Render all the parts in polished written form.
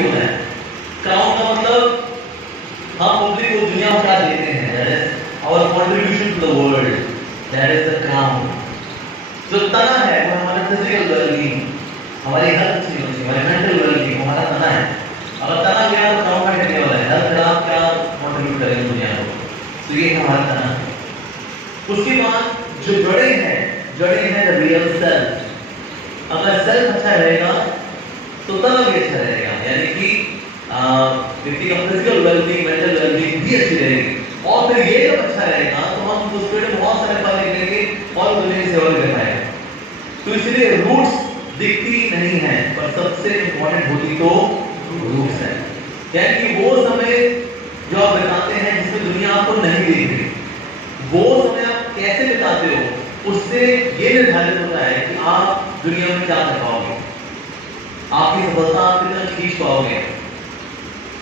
भी होता है। क्राउन का मतलब हम पब्लिक को दुनिया में क्या देते हैं, that is our contribution to the world, that is the crown. जो तना है वो हमारा फिजिकल वेलबींग, हमारी हेल्थ की होती है, हमारी मेंटल वेलबींग हमारा तना है। अगर तना गया तो क्राउन का क्या वाला है, हेल्थ खराब क्या कंट्रीब्यूट करेंगे दुनिया को, तो ये हमारा तना है। उसके बाद जो जड़ें हैं द रियल सेल्फ। अगर सेल्फ अच्छा रहेगा तो तना भी अच्छा रहेगा, यानी कि व्यक्ति का फिजिकल वेलबींग, मेंटल वेलबींग भी अच्छी रहेगी। और फिर ये जब अच्छा रहेगा तो हम उस पेड़ में बहुत सारे फल निकलेंगे और दुनिया की सेवा कर पाएंगे। तो इसलिए रूट्स दिखती नहीं है, पर सबसे इंपॉर्टेंट होती तो रूट्स है। यानी कि वो समय जो आप बिताते हैं जिसमें दुनिया आपको नहीं देख रही, वो समय आप कैसे बिताते हो उससे ये निर्धारित होता है कि आप दुनिया में क्या कर पाओगे, आपकी सफलता आप कितना खींच पाओगे।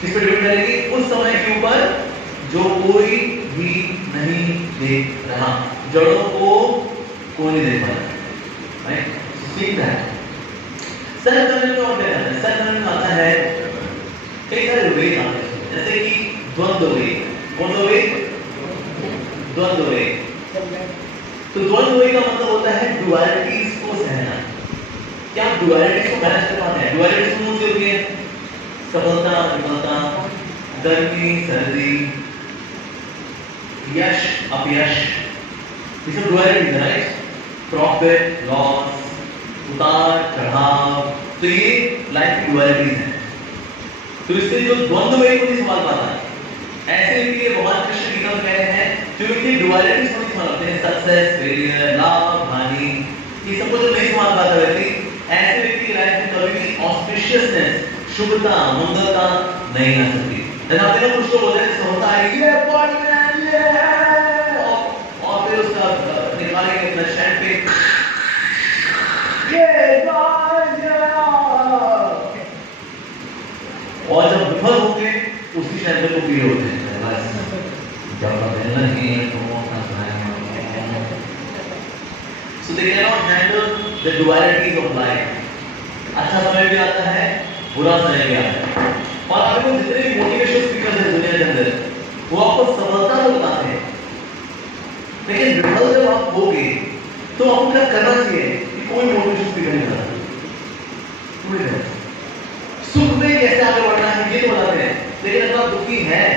किस पर डिपेंड करेगी, उस समय के ऊपर जो कोई भी नहीं देख रहा, जड़ों को कोई नहीं देख रहा, राइट? ठीक है। सेल्फ कनेक्ट और क्या है, सेल्फ कनेक्ट आता है कई सारे वे आते हैं, जैसे कि द्वंद्व वे। कौन सा वे? द्वंद्व वे। तो द्वंद्व वे का मतलब होता है डुअलिटीज को सहना। क्या आप डुअलिटीज को मैनेज कर पाते हैं? डुअलिटीज कौन सी होती है? सफलता विफलता, गर्मी सर्दी, यश अपयश, ये सब डुअलिटीज है, राइट? प्रॉफिट लॉस, उतार चढ़ाव, तो ये लाइफ की डुअलिटीज है। तो इससे जो द्वंद्व वे को नहीं संभाल पाता, ऐसे लिए भगवान कृष्ण गीता में कह रहे हैं जो व्यक्ति डुअलिटीज को नहीं संभालते हैं, सक्सेस फेलियर लाभ हानि, ये सब को जो नहीं संभाल पाता व्यक्ति, ऐसे व्यक्ति की लाइफ में कभी भी ऑस्पिशियसनेस, शुभता मंगलता नहीं आ सकती। जैसे आपने ना कुछ लोग होते हैं जिससे होता है ये बॉडीमैन ये है, और फिर उसका निकालेंगे अपना शैंपेन, ये गाइस और जब विफल होंगे उसी शैंपेन को पी होते हैं, बस जब बदलना नहीं है तो वो अपना सुनाएंगे। So they cannot handle the dualities of life. अच्छा समय भी आता है, बुरा समय भी आता है। और आपको जितने भी मोटिवेशन स्पीकर हैं दुनिया के अंदर, वो आपको सफलता तो बताते हैं, लेकिन विफल जब आप होगे तो आपको क्या करना चाहिए कि कोई मोटिवेशन स्पीकर नहीं बताता। कोई नहीं। सुख में कैसे आगे बढ़ना है ये तो बताते हैं, लेकिन अगर आप दुखी हैं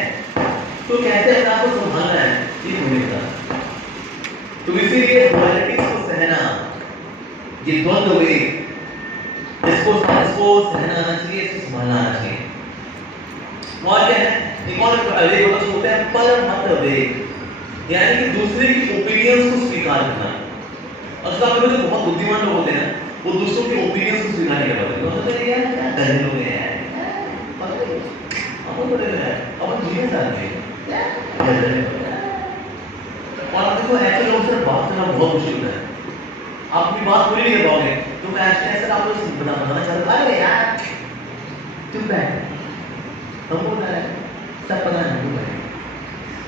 तो कैसे अपने आप को संभालना है ये कोई नहीं बताता। तो इसीलिए डुअलिटीज को सहना, ये द्वंद्व वे, इसको सहना आना चाहिए, इसको संभालना आना चाहिए। और क्या है, एक और वेग होता है परमत वेग, यानी कि दूसरे की ओपिनियंस को स्वीकार करना। और उसका जो बहुत बुद्धिमान लोग होते हैं वो दूसरों के ओपिनियंस को स्वीकार नहीं कर पाते। वो सोचते हैं यार क्या कर लोग हैं यार, अपन बोले यार अपन जीवन चाहते हैं। और आप देखो ऐसे लोगों से बात करना बहुत मुश्किल है, आप अपनी बात पूरी नहीं कर पाओगे। तो मैं ऐसा आपको बताना चाहता हूँ, अरे यार चुप है, हम बोल रहे हैं सब पता नहीं क्यों है।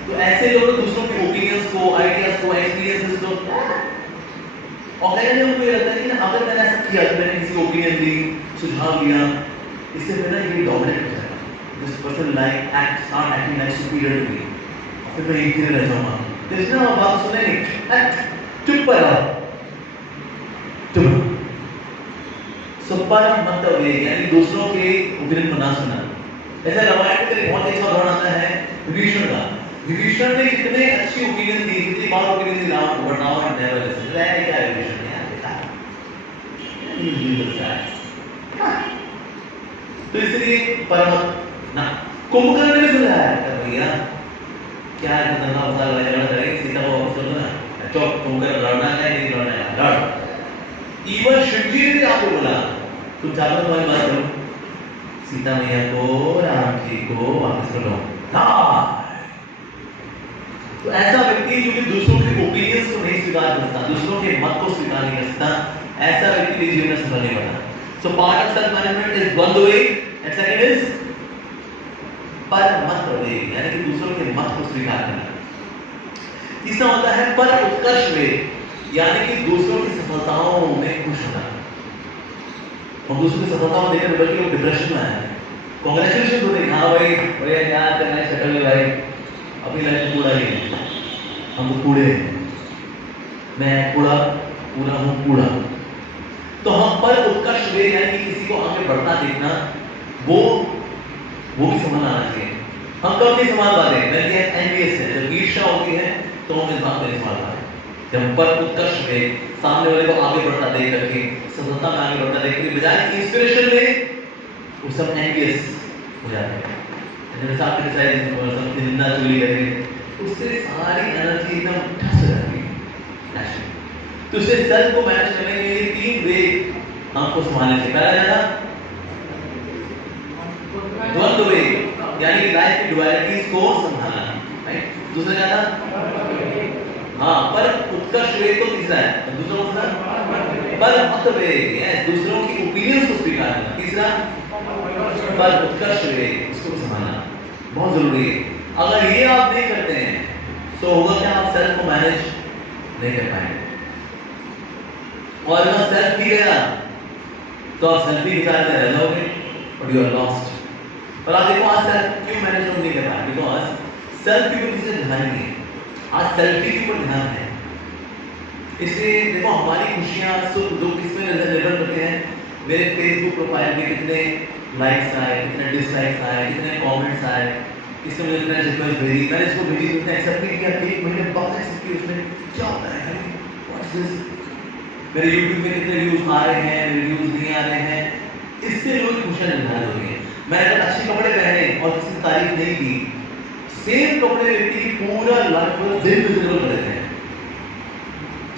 तो ऐसे लोग दूसरों के ओपिनियंस को, आइडियाज को, एक्सपीरियंसेस को, और कहीं ना मुझे लगता है कि ना अगर मैंने ऐसा किया, तो मैंने किसी ओपिनियन दी, सुझाव दिया, इससे फिर ना ये डोमिनेट हो जाएगा। This person like start acting like superior to me, फिर मैं एक रह जाऊंगा। तो इसलिए आप बात सुने नहीं, चुप पर रहो, चुप। सो परमत वेग, यानी दूसरों के ओपिनियन को ना सुना। ऐसा रामायण में बहुत अच्छा उदाहरण आता है विभीषण का। विभीषण ने कितने अच्छी ओपिनियन दी, कितनी बार ओपिनियन दी राम को, नाउ एंड नेवर लिसन। है क्या विभीषण यार बेटा, ये बोलता है। तो इसलिए परमत ना, कुंभकर्ण ने भी सुझाया भैया क्या है, तो धंधा बता लड़ाई करेंगे, सीता को वापस कर दो ना, चौक कुंभकर्ण लड़ना है नहीं लड़ना है लड़। इवन शिव जी ने आपको बोला तुम चाहो तो तुम्हारी बात करो, सीता मैया को राम जी को वापस कर लो। तो ऐसा व्यक्ति जो कि दूसरों के ओपिनियंस को नहीं स्वीकार करता, दूसरों के मत को स्वीकार नहीं करता, ऐसा व्यक्ति जीवन में सफल नहीं बना। So part of self management is द्वंद्व वेग एंड सेकंड इज परमत वेग, यानी कि दूसरों के मत को स्वीकार करना। तीसरा होता है पर उत्कर्ष वेग, यानी कि दूसरों की सफलताओं में खुश होना। हम दूसरों की सफलताओं देखकर बल्कि लोग डिप्रेशन में आए हैं, कांग्रेचुलेशन होते हैं, हाँ भाई भैया क्या करना है शक्ल में भाई, अपनी लाइफ में कूड़ा नहीं है, हम तो कूड़े हैं, मैं कूड़ा पूरा हूँ कूड़ा। तो हम पर उत्कर्ष वे यानी कि किसी को आगे बढ़ता देखना, वो भी संभाल आना चाहिए। हम कब नहीं संभाल पाते, बल्कि एनवियस है, जब ईर्ष्या होती है तो हम इस बात को नहीं संभाल पाते। जब पर उत्कर्ष वे सामने वाले को आगे बढ़ता देख करके, सफलता में आगे बढ़ता देख करके बजाय इंस्पिरेशन ले, उस सब एनवियस हो जाते हैं। जैसे आप क्रिटिसाइज और सब निंदा चोरी करेंगे, उससे सारी एनर्जी एकदम ठस हो जाती है। तो इससे सेल्फ को मैनेज करने के लिए 3 वे हमको संभालने चाहिए। पहला क्या था, द्वंद्व वे यानी कि लाइफ की डुअलिटीज को संभालना, राइट। दूसरा क्या था, हाँ पर उत्कर्ष वे तो तीसरा है, दूसरा कौन सा, पर मत वे, यस दूसरों की ओपिनियंस को स्वीकार करना। तीसरा पर उत्कर्ष वे, इसको संभालना बहुत जरूरी है। अगर ये आप नहीं करते हैं तो होगा क्या, आप सेल्फ को मैनेज नहीं कर पाएंगे, और अगर सेल्फ ही गया तो आप सेल्फ ही विचार में रह जाओगे और यू आर लॉस्ट। पर आप देखो आज सेल्फ क्यों मैनेज नहीं कर पाए, बिकॉज सेल्फ के ऊपर किसी ध्यान नहीं है, आज सेल्फी के ऊपर ध्यान है। इसलिए देखो हमारी खुशियां सुख दुख किसमें निर्भर करते हैं, मेरे फेसबुक प्रोफाइल में कितने लाइक्स आए, कितने डिसलाइक्स आए, कितने कमेंट्स आए, इसमें मुझे इतना रिक्वेस्ट भेजी, मैंने इसको भेजी, उसने एक्सेप्ट नहीं किया, 1 महीने बाद एक्सेप्ट किया, उसने क्या होता है, व्हाट्स दिस, मेरे YouTube में कितने व्यूज आ रहे हैं, मेरे व्यूज नहीं आ रहे हैं, इससे लोग खुशियां निर्धारित हो रही है। मैंने अगर अच्छे कपड़े पहने और किसी की तारीफ नहीं की, सेम कपड़े व्यक्ति की पूरा लाइफ को दिन मिजरेबल कर देते हैं।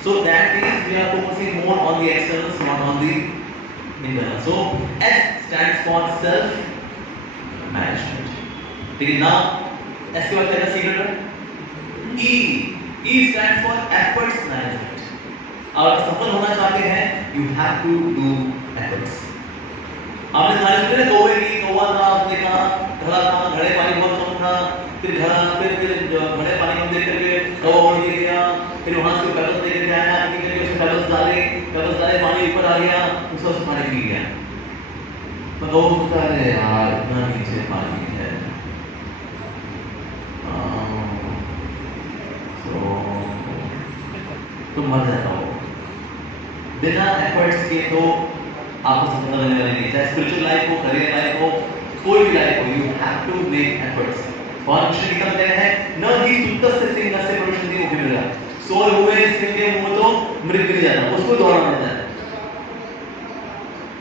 So that is we are focusing more on the externals, not on the internal. So S stands for self management. ठीक है ना, S के बाद क्या है सीक्रेट है, E stands for efforts management. अगर सफल होना चाहते हैं you have to do efforts. आपने कहानी सुनी ना, कौवे की, कौवा था, उसने कहा घड़ा था, घड़े पानी बहुत कम था, फिर घड़ा फिर घड़े पानी कम देख करके कौवा उड़ के गया, फिर वहां से पैदल दे के आया, एक करके उसने पैदल डाले पानी ऊपर आ गया, उसको उस पानी पी गया। तो कौवा सोचता है यार इतना नीचे पानी है, तो मर जाता हो। बिना एफर्ट्स के तो आपको सफलता मिलने वाली नहीं, चाहे स्पिरिचुअल लाइफ हो, करियर लाइफ हो, कोई भी लाइफ हो, you have to make efforts. और कृष्ण निकलते हैं न ही सुत्तस्य सिंह से प्रविशति मुखी मिला, सोए हुए सिंह के मुंह तो मृग गिर जाता, उसको दौड़ना पड़ता है।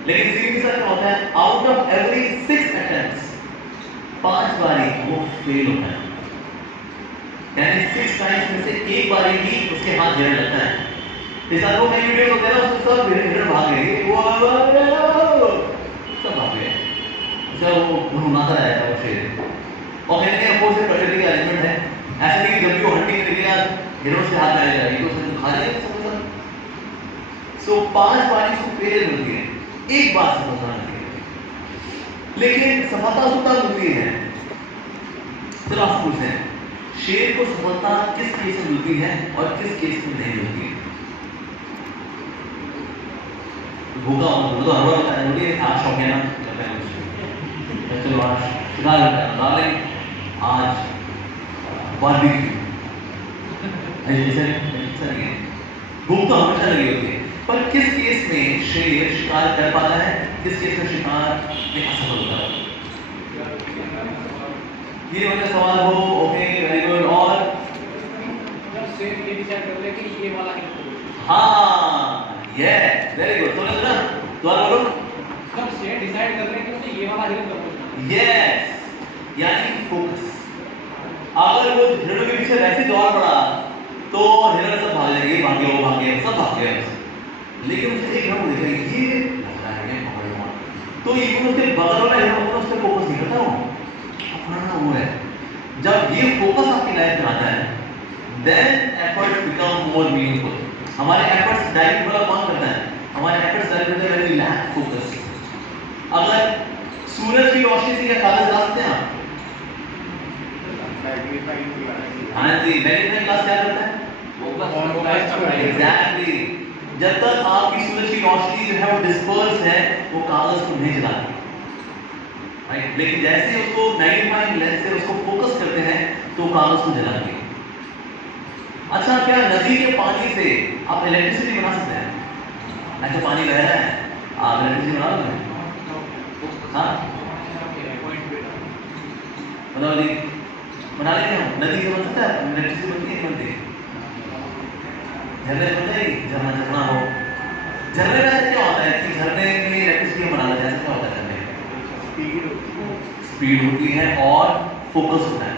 लेकिन सिंह के साथ क्या होता है, आउट ऑफ एवरी 6 अटेम्प्ट्स 5 बारी वो फेल होता है, यानी 6 टाइम्स में से 1 बारी ही उसके हाथ गिरने लगता है। इधर वो नई वीडियो होते हैं ना, उसको सब भिड़ भाग गए, वो सब भाग गए, जब वो घुमाता रहता है वो शेर। और कहते हैं अपोज से प्रकृति का एलिमेंट है, ऐसा नहीं कि जब भी वो हंटिंग करके यार हिरणों से हाथ डालेगा, ये तो उसने खा लिया सब। सो 5 बारी उसको फेल मिलती है, 1 बार सफलता मिलती है। लेकिन सफलता उसको तब मिलती है, चलो आप पूछते हैं शेर को सफलता किस केस में मिलती है और किस केस में नहीं मिलती है। भूखा तो हर बार बताया मुझे आज शौक है ना, चलो आज शिकार करना डालें, आज बारबेक्यू, भूख तो हमेशा लगी होती है, पर किस केस में शेर शिकार कर पाता है, किस केस में शिकार में असफल होता है। ये वाला सवाल हो, ओके वेरी गुड। और जब शेर ये डिसाइड कर ले कि ये वाला है, हाँ यस वेरी गुड, तो ना दोबारा बोलो, जब शेर डिसाइड कर ले कि मुझे ये वाला हिरन करना है, यस यानी फोकस। अगर वो हिरणों के पीछे वैसे दौड़ पड़ा तो हिरण सब भाग जाएंगे, भागे वो भागे सब भागे, लेकिन उसे एक हिरण देखा ये लग रहा है पकड़ना, तो ये उसके बगल वाला हिरण उस पर फोकस नहीं करता, अपना वो है। जब ये फोकस आपकी लाइफ में आता है then efforts become more meaningful. हमारे एफर्ट्स डायरेक्ट वाला कौन करता है, हमारे एफर्ट्स डायरेक्ट करते हैं व्हेन वी लैक फोकस। अगर सूरज की रोशनी से क्या कागज ला सकते हैं आप, हाँ जी, मैग्नीफाइंग ग्लास क्या करता है, एग्जैक्टली, जब तक आपकी सूरज की रोशनी जो है वो डिस्पर्स है, वो कागज को नहीं जलाती। राइट। लेकिन जैसे उसको मैग्नीफाइंग लेंस से उसको फोकस करते हैं तो कागज को जलाती है। अच्छा, क्या नदी के पानी से आप इलेक्ट्रिसिटी बना सकते हैं? ऐसे पानी बह रहा है, आप इलेक्ट्रिसिटी बना लोगे? हाँ, बताओ जी, बना लेंगे हम? नदी से बन सकता है इलेक्ट्रिसिटी? बनती है, बनती है? झरने से बन जाएगी? झरना झरना हो, झरने में ऐसा क्या होता है कि झरने में इलेक्ट्रिसिटी बना लेते हैं? ऐसा क्या होता है झरने में? स्पीड होती है और फोकस होता है।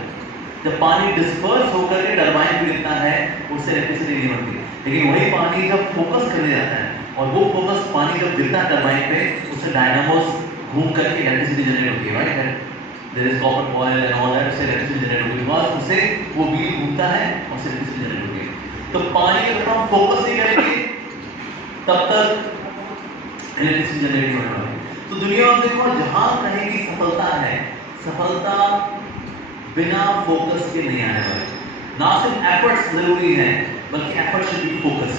जब पानी डिस्पर्स होकर के टरबाइन पे गिरता है उससे इलेक्ट्रिसिटी नहीं बनती। लेकिन वही पानी जब फोकस करने जाता है और वो फोकस पानी जब गिरता है टरबाइन पे, उससे डायनामोस घूम करके इलेक्ट्रिसिटी जनरेट होती है, right? There is copper coil and all that, से इलेक्ट्रिसिटी जनरेट होती है बिकॉज़ उससे वो व्हील घूमता है और उससे इलेक्ट्रिसिटी जनरेट होती है। तो पानी अगर हम फोकस नहीं करेंगे तब तक इलेक्ट्रिसिटी जनरेट नहीं होने वाली। तो दुनिया में देखो, जहां कहीं भी सफलता है, सफलता बिना फोकस के नहीं आने वाली। ना सिर्फ एफर्ट्स जरूरी है बल्कि एफर्ट्स शुड बी फोकस्ड।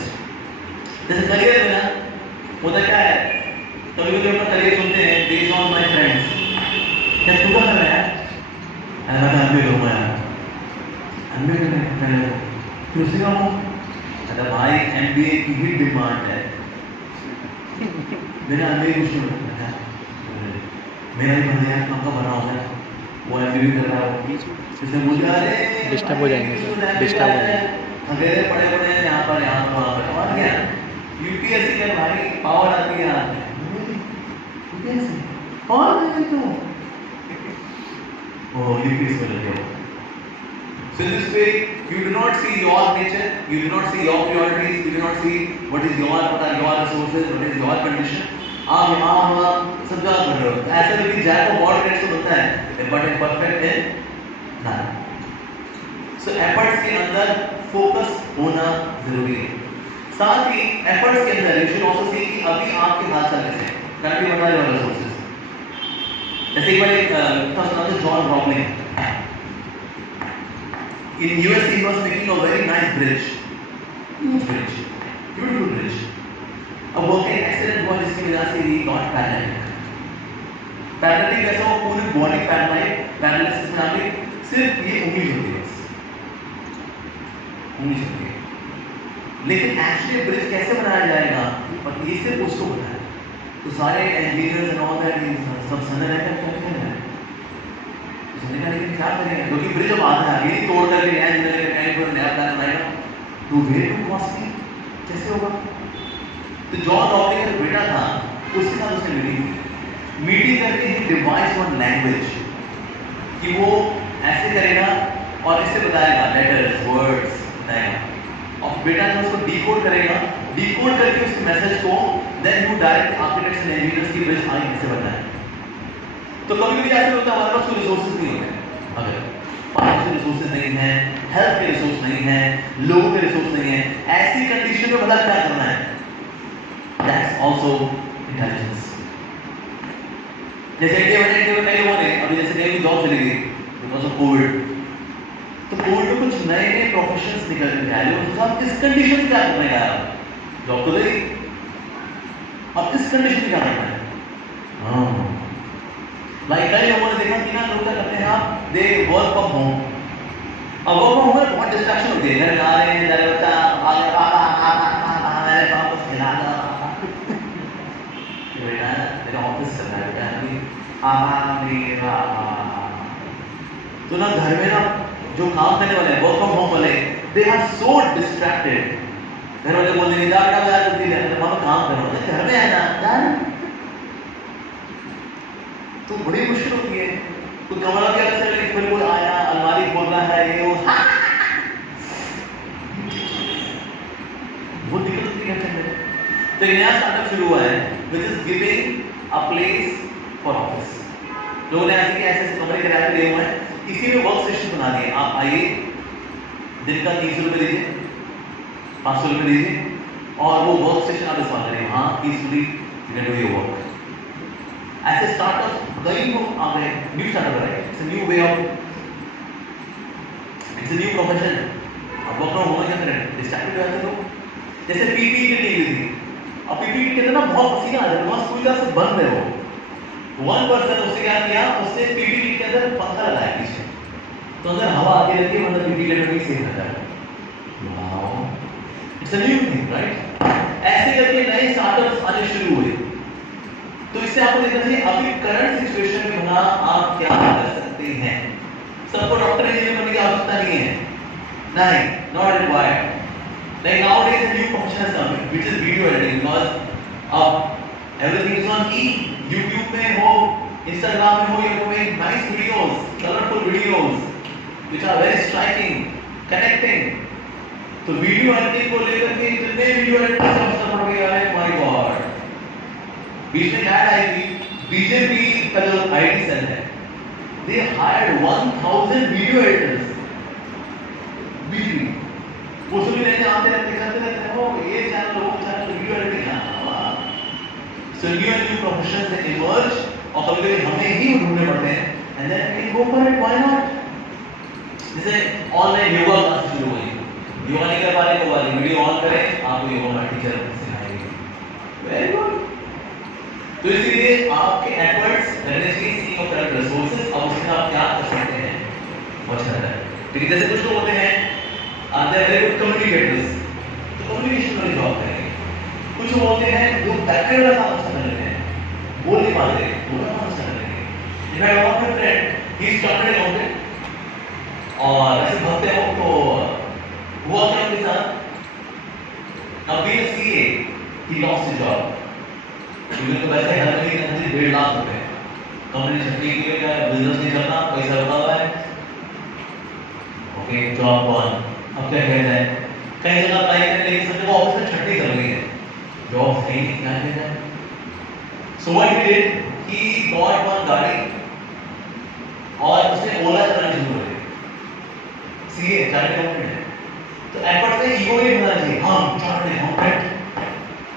जैसे करियर में ना होता क्या है, कभी कभी अपना करियर चुनते हैं बेस्ड ऑन माय फ्रेंड्स। क्या तू क्या कर रहा है? मैं तो एमबीए करूंगा यार, एमबीए करने फिर उसी का हूँ। अरे भाई, एमबीए की ही डिमांड है, मेरा एमबीए कुछ नहीं होता है, मेरा ही बन गया, आपका बना हो गया, वो एमबीए कर रहा है, इसने बोला अरे डिस्टर्ब हो जाएंगे सर, डिस्टर्ब हो जाएंगे। अंग्रेजे पड़े पड़े हैं यहाँ पर वहाँ पर, और क्या यूपीएससी का भाई पावर आती है हाथ में, यूपीएससी और नहीं तो वो यूपीएससी में लगे हो। So in this way, you do not see your nature, you do not see your priorities, you do not see what are your resources, what is your condition. आप यहाँ सब जगह कर रहे हो। ऐसा नहीं कि जैक ऑफ ऑल ट्रेड्स तो बनता है, but imperfect in none. So efforts के अंदर फोकस होना जरूरी है। साथ ही efforts के अंदर you should also see कि अभी आपके हाथ चल कैसे हैं, currently what are your resources. जैसे एक बार एक था उसका नाम John रॉबलिन। In US he was making a very nice bridge, huge bridge, beautiful bridge. अब working accident हुआ जिसकी वजह से he got paralytic. Paralytic कैसा हो, पूरी body paralysis में आके सिर्फ ये उंगली होती है, बस उंगली होती है। लेकिन एक्चुअली ब्रिज कैसे बनाया जाएगा और ये सिर्फ उसको पता है। तो सारे इंजीनियर्स एंड ऑल दैट सब सन्ना रहकर क्या करना है, लेकिन क्या करेंगे, क्योंकि ब्रिज अब आधा है, ये तोड़ करके नया इंजीनियर का कहीं पर नया प्लान बनाएगा तो वे टू कॉस्टली, कैसे होगा? तो जॉन रॉबलिन का बेटा था, उसके साथ उसने मीटिंग करके ही डिवाइस वन लैंग्वेज कि वो ऐसे करेगा और इससे बताएगा लेटर्स वर्ड्स बताएगा, और बेटा जो उसको डिकोड करेगा, डिकोड करके उस मैसेज को then you direct architects and engineers की ब्रिज आगे कैसे बताए। तो कभी भी ऐसा होता है हमारे पास कोई रिसोर्सेज नहीं होते, अगर फाइनेंशियल रिसोर्सेज नहीं है, हेल्थ के रिसोर्स नहीं है, लोगों के रिसोर्स नहीं है, ऐसी कंडीशन में पता क्या करना है, दैट्स आल्सो इंटेलिजेंस। जैसे इंडिया में कई लोगों ने अभी जैसे कई जॉब चली गई बिकॉज ऑफ कोविड, तो कोविड में कुछ नए नए प्रोफेशंस निकल के आए, लोग आप इस कंडीशन में क्या करने का है, जॉब तो गई, अब इस कंडीशन में क्या करना है। हाँ, लाइक कई लोगों ने देखा कि ना लोग क्या करते हैं, आप दे वर्क फ्रॉम होम। अब वर्क फ्रॉम होम में बहुत डिस्ट्रैक्शन होती है, घर में आ रहे हैं, घर बच्चा आ गया, मेरे पापा को खिला दो, बेटा मेरा ऑफिस चल रहा है, बेटा अभी मेरा तो ना घर में ना जो काम करने वाले वर्क फ्रॉम होम वाले, दे आर सो डिस्ट्रैक्टेड। घर वाले बोल देंगे जा क्या बजा सकती है, मामा काम कर रहा हूँ, घर में है ना यार, तो बड़ी मुश्किल होती है। तो कमरा क्या कर रहे, फिर कोई आया अलमारी खोल रहा है, ये वो दिक्कत होती है। तो एक नया स्टार्टअप शुरू हुआ है which is giving a place for office. लोगों ने ऐसे ऐसे कमरे किराए पे दिए हुए हैं, इसी में वर्क स्टेशन बना दिए। आप आइए, दिन का 300 रुपये दीजिए, 500 रुपये दीजिए, और वो वर्क स्टेशन आप इस्तेमाल करेंगे, हाँ peacefully you can do your work. ऐसे स्टार्टअप कई लोग आ गए, न्यू स्टार्टअप है, it's a new way of, it's a new profession. अब वर्क फ्रॉम होम क्या करें, स्टार्टअप हो जाते लोग। जैसे पीपीई की नहीं थी, अब पीपीई के अंदर ना बहुत पसीना आ जाता है, स्कूल का से बंद है वो, वन पर्सन उसने क्या किया, उसने पीपीटी के अंदर पंखा लगाया पीछे, तो अंदर हवा आती रहती है, मतलब पीपीटी का भी सेफ रहता है। Wow, it's a new thing, right? ऐसे करके नए स्टार्टअप्स आने शुरू हुए। तो इससे आपको देखना चाहिए अभी करंट सिचुएशन में होना आप क्या कर सकते हैं। सबको डॉक्टर इंजीनियर बनने की आवश्यकता नहीं है, नहीं, not required. Like nowadays a new profession has come, which is video editing, because everything is on E. YouTube में हो, Instagram में हो, you can make nice videos, colorful videos, which are very striking, connecting. तो video editing को लेकर के इतने video editors आवश्यकता पड़ गई है, my God। बीच में ऐड आई थी, बीजेपी का जो आईटी सेल है, they hired 1000 video editors। BJP वो सभी लेने आते रहते करते रहते हैं, वो ये चैनल वो चैनल वीडियो एडिटिंग है। So new professions that emerge, और कभी-कभी हमें ही ढूंढने पड़ते हैं, and then we go for it, why not. जैसे ऑनलाइन योगा क्लास शुरू हुई, योगा नहीं कर पा रहे तो वाली वीडियो ऑन करें, आपको योगा का टीचर सिखाएंगे, वेरी गुड। तो इसीलिए आपके एफर्ट्स रहने चाहिए, सीइंग ऑफ करंट रिसोर्सेज, अब उसमें आप क्या कर सकते हैं बहुत अच्छा है। ठीक है, जैसे कुछ लोग होते हैं they are very good communicators, तो कम्युनिकेशन वाली जॉब करेंगे। कुछ बोलते हैं जो बैकएंड का काम अच्छा कर रहे हैं, बोल नहीं पाते, पूरा काम अच्छा कर रहे हैं। If I have a friend, he is chartered accountant, और ऐसे भागते हो तो हुआ क्या उनके साथ, now being a CA, he lost his job, क्योंकि तो वैसे हर महीने 1.5 लाख रुपए, कंपनी छुट्टी की है, क्या बिजनेस नहीं चलता, पैसा बता हुआ है, ओके जॉब गॉन। अब क्या कहना है, कई जगह अप्लाई करने लेकिन सब जगह ऑफिस में छुट्टी चल रही है, जॉब है नहीं, क्या कहना है। So what he did, he got one गाड़ी और उसने ओला चलानी शुरू कर दी। सीए चार्टर्ड अकाउंटेंट है, तो एफर्ट से ईगो नहीं बनाना चाहिए, हम चार्टर्ड अकाउंटेंट,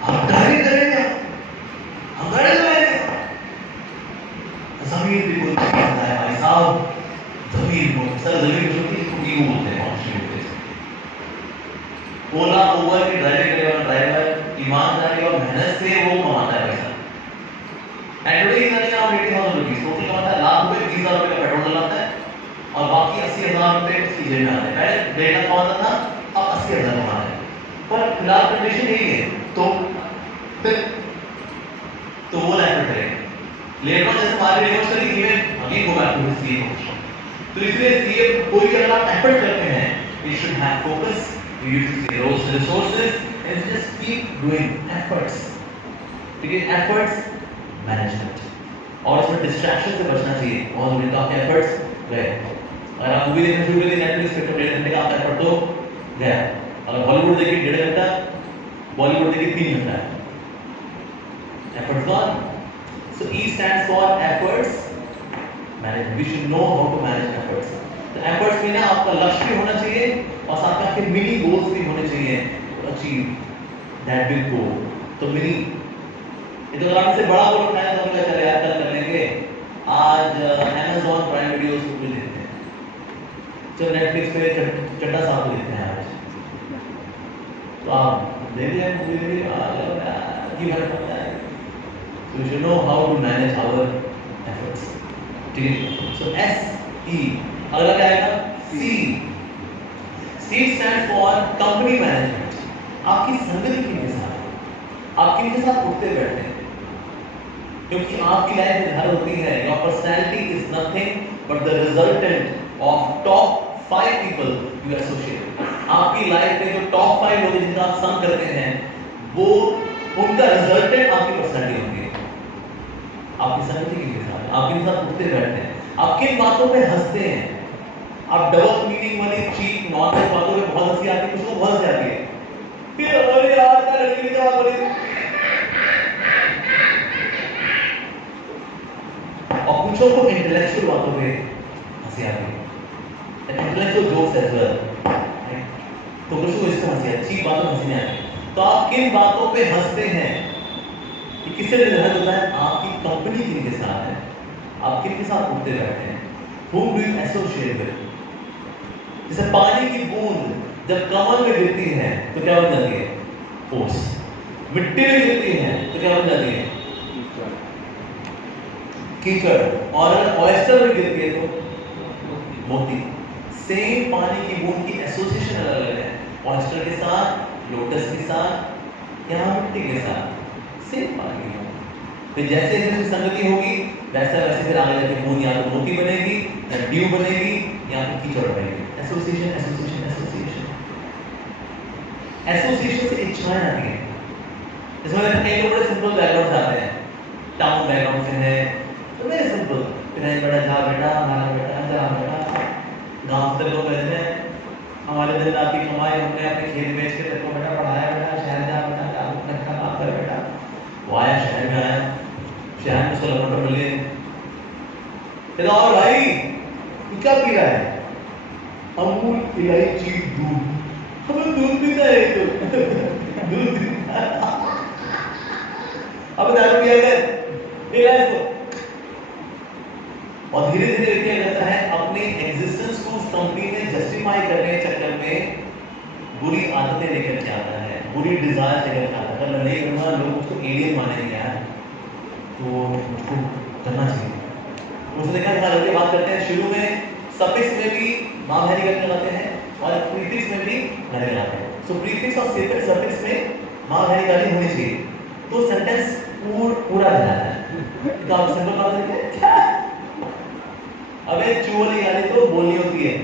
हम गाड़ी करेंगे, हम गाड़ी चलाएंगे। जमीन भी कुछ कहता है भाई साहब, जमीन को सर जमीन जो की ईगो बोलते हैं। ओला उबर की ड्राइविंग करने वाला ड्राइवर ईमानदारी और मेहनत से वो कमाता है पैसा। And today is earning around 80,000 rupees, total कमाता है लाख रुपए, 30,000 रुपए का पेट्रोल डलाता है और बाकी 80,000 रुपए उसकी जेब में आते हैं। पहले डेटा कमाता था, अब 80,000 कमाता है, पर फिलहाल कंडीशन यही है, तो फिर तो वो लाइन पे करेंगे। लेटर जैसे हमारे रिवर्स करी even again go back to CA position. तो इसलिए सीए कोई भी अगर आप एफर्ट करते हैं, you should have focus, you use those resources and just keep doing efforts। ठीक है, efforts management, और इसमें distraction से बचना चाहिए। और उनका आपके efforts गए, अगर आप मूवी देखना शुरू कर दी नेटफ्लिक्स पे तो 1.5 घंटे का आपका effort तो गया। अगर हॉलीवुड देखिए 1.5 घंटा, बॉलीवुड देखिए 3 घंटा, efforts gone। So E stands for efforts management, we should know how to manage efforts। तो एफर्ट्स में ना आपका लक्ष्य भी होना चाहिए और साथ में आपके मिनी गोल्स भी होने चाहिए to achieve that big goal. तो मिनी, ये तो अगर से बड़ा गोल उठाया तो क्या चले यार कल कर लेंगे, आज Amazon प्राइम वीडियोस को भी देखते हैं, चलो नेटफ्लिक्स पे चड्डा साहब को देखते हैं आज, तो आप दे दिया मूवी आ जाओ यार की बात पता है। So you should know how to manage our efforts। ठीक है, so SE अगला क्या आएगा, C। C stands for company management. आपकी संगति किनके साथ है, आप किनके साथ उठते बैठते हैं, क्योंकि आपकी लाइफ निर्धारित होती है। Your personality is nothing but the resultant of top 5 people you associate. आपकी लाइफ में जो टॉप 5 लोग जिनका आप संग करते हैं, वो उनका रिजल्टेंट आपकी पर्सनैलिटी होती है। आपकी संगति किनके साथ है, आप किनके साथ उठते बैठते हैं, आप किन बातों पे हंसते हैं। आप डबल मीनिंग वाली चीप नॉनसेंस बातों पे बहुत हंसी आती है, कुछ को बहुत हंसी आती है, फिर अरे यार क्या लड़की ने जवाब बोली, और कुछ को इंटेलेक्चुअल बातों पे हंसी आती है, इंटेलेक्चुअल जोक्स एज वेल, तो कुछ को इसको हंसी आती है, चीप बातों पे हंसी नहीं आती। तो आप किन बातों पे हंसते हैं ये किससे निर्धारित होता है, आपकी कंपनी किनके साथ है, आप किनके साथ उठते रहते हैं, whom do you associate with। जैसे पानी की बूंद जब कमल में गिरती है तो क्या बन जाती है, ओस। मिट्टी में गिरती है तो क्या बन जाती है, कीचड़, और ऑयस्टर में गिरती है तो मोती। सेम पानी की बूंद की एसोसिएशन अलग अलग है, ऑयस्टर के साथ, लोटस के साथ, यहाँ मिट्टी के साथ, सेम पानी। फिर जैसे जैसे संगति होगी वैसा वैसे फिर आगे जाके बूंद या तो मोती बनेगी या ड्यू बनेगी या फिर कीचड़ बनेगी। एसोसिएशन एसोसिएशन एसोसिएशन एसोसिएशन से इच्छाएं आती हैं। इसमें कई लोग बड़े सिंपल बैकग्राउंड से आते हैं, टाउन बैकग्राउंड से है तो वेरी सिंपल, फिर बड़ा जा बेटा हमारा बेटा जा बेटा, गाँव से लोग कहते हैं हमारे दिन रात की कमाई हमने अपने खेत बेच के तेरे को बेटा पढ़ाया बेटा, शहर जा बेटा, अच्छा काम कर बेटा। वो आया शहर में, आया शहर में उसको लपट मिल गए, कहता और भाई तू क्या पी रहा है? अमूल इलायची दूध। हमें दूध पीता है तो दूध पीता है। अब दारू पिया कर पिला इसको। और धीरे धीरे क्या करता है, अपनी एग्जिस्टेंस को उस कंपनी में जस्टिफाई करने के चक्कर में बुरी आदतें लेकर के आता है, बुरी डिजायर लेकर के आता है। अगर मैं नहीं करूंगा लोग उसको एलियन मानेंगे यार, तो उसको करना चाहिए। उसने देखा था लड़के बात करते हैं, शुरू में सफिक्स में भी मां बहनी करके लगाते हैं और प्रीफिक्स में भी गाली लगाते हैं। सो प्रीफिक्स और सफिक्स में मां बहनी गाली होनी चाहिए तो सेंटेंस पूरा हो जाता है। तो आप सिंपल बात है क्या? अबे चू वाली गाली तो बोलनी होती है, ये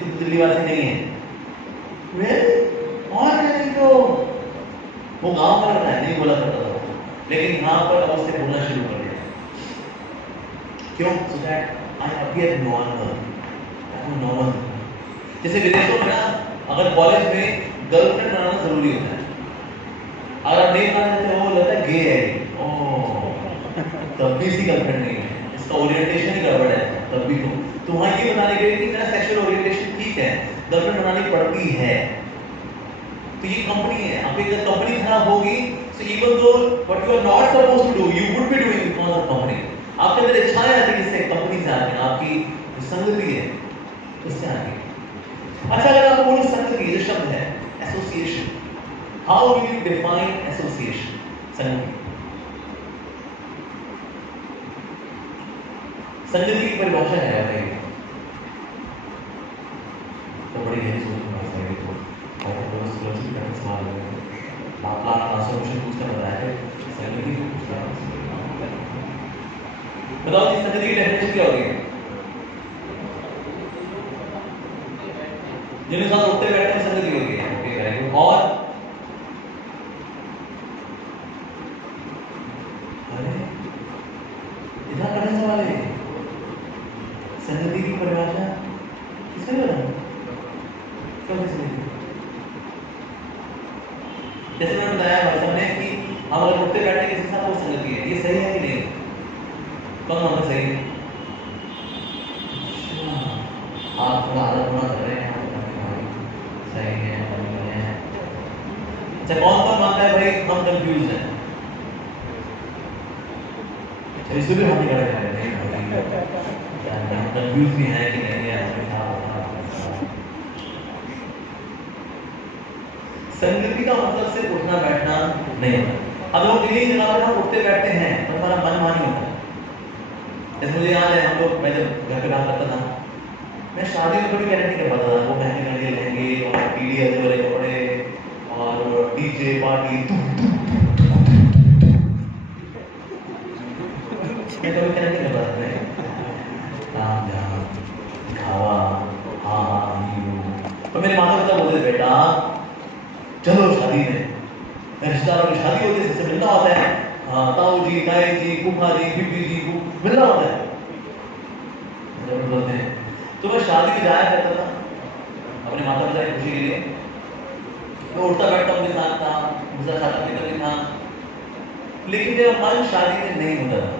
तो दिल्ली वासी नहीं है। और नहीं तो वो गांव में रहता है, नहीं बोला करता था, लेकिन यहाँ पर अब उसने बोलना शुरू कर दिया। क्यों? So that I appear normal, normal. जैसे विदेशों में ना अगर कॉलेज में गर्लफ्रेंड बनाना जरूरी होता है, अगर आप नहीं बनाना चाहते हो लगता है गे है, ओह तब भी इसकी गर्लफ्रेंड नहीं है, इसका ओरिएंटेशन ही गड़बड़ है, तब भी तो वहाँ ये बताने के लिए कि मेरा सेक्सुअल ओरिएंटेशन ठीक है, गर्लफ्रेंड बनानी पड़ती है। तो ये कंपनी है, आपकी अगर कंपनी खराब होगी so even though what you are not supposed to do you would be doing because of company। आपके अंदर इच्छाएं आती है किससे? कंपनी से आती है, आपकी संगति है उससे आती है। अच्छा अगर आपको बोलो संगति जो शब्द है association, how will you define association? संगति संगति की परिभाषा है भाई, तो बड़ी गहरी सोच में बात है। तो और तो सुलझी का सवाल है, आप ट्रांसफॉर्मेशन पूछना बताया है, संगति को पूछना बताओ जी, संगति की डेफिनेशन क्या होगी? जिनके साथ उठते बैठते हैं संगति होगी। Okay very good. और अरे इतना कठिन सवाल है, संगति की परिभाषा किसने बताया? क्यों किसने? जैसे मैंने बताया भाई साहब ने कि हम अगर उठते बैठते किसी के साथ वो संगति है, ये सही है कि नहीं? कौन मानता सही है? आप थोड़ा आदत बना कर रहे हैं, सही है नहीं है। अच्छा कौन कौन मानता है भाई हम कंफ्यूज हैं? इससे भी हम निकल रहे हैं, हम कंफ्यूज भी हैं कि नहीं है, हमें क्या होता है। संगति का मतलब सिर्फ उठना बैठना नहीं होता। अब लोग इन्हीं जगह पर हम उठते बैठते हैं तो हमारा मन मानी होता है। जैसे मुझे याद है हम लोग, मैं जब घर पे काम करता था, मैं शादी में कभी गारंटी कर पाता था, वो महंगे महंगे लहंगे और टीडी वाले कपड़े और डीजे पार्टी, मैं कभी गारंटी कर पाता था काम जहाँ खावा हाँ यू। तो मेरे माता पिता बोलते थे बेटा चलो शादी में, रिश्तेदारों की शादी होती है, सबसे मिलना होता है, ताऊ जी ताई जी फूफा जी बीबी जी को मिलना होता है, बोलते हैं। तो मैं शादी में जाया करता था अपने माता पिता की खुशी के लिए, मैं उठता बैठता उनके साथ था, मुझे खाता पीता भी था, लेकिन मेरा मन शादी में नहीं होता था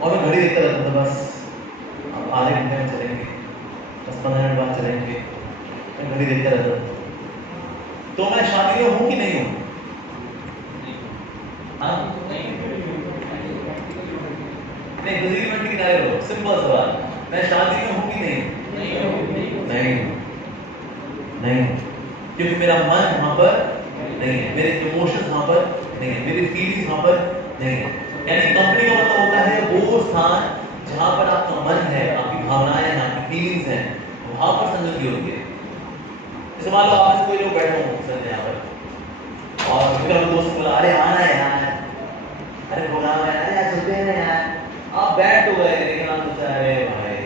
और मैं घड़ी देखता रहता था, बस अब आधे घंटे में चलेंगे, 10-15 मिनट बाद चलेंगे, मैं घड़ी देखता रहता था। तो मैं शादी में हूं कि नहीं हूं? हाँ नहीं, गुजरी मंडी किनारे रहो, सिंपल सवाल, मैं शादी में हूं कि नहीं? नहीं, क्योंकि मेरा मन वहां पर नहीं है, मेरे इमोशंस वहां पर नहीं है, मेरी फीलिंग्स वहां पर नहीं है। यानी कंपनी का मतलब होता है वो स्थान जहां पर आपका मन है, आपकी भावनाएं हैं, आपकी फीलिंग्स हैं, वहां पर संगति होती है। जैसे मान लो आप में से कोई लोग बैठे हों सर यहाँ पर और फिर अपने दोस्त बोला अरे आना यार, अरे प्रोग्राम है, अरे यार चलते हैं यार, आप बैठ तो गए लेकिन आप सोचा अरे भाई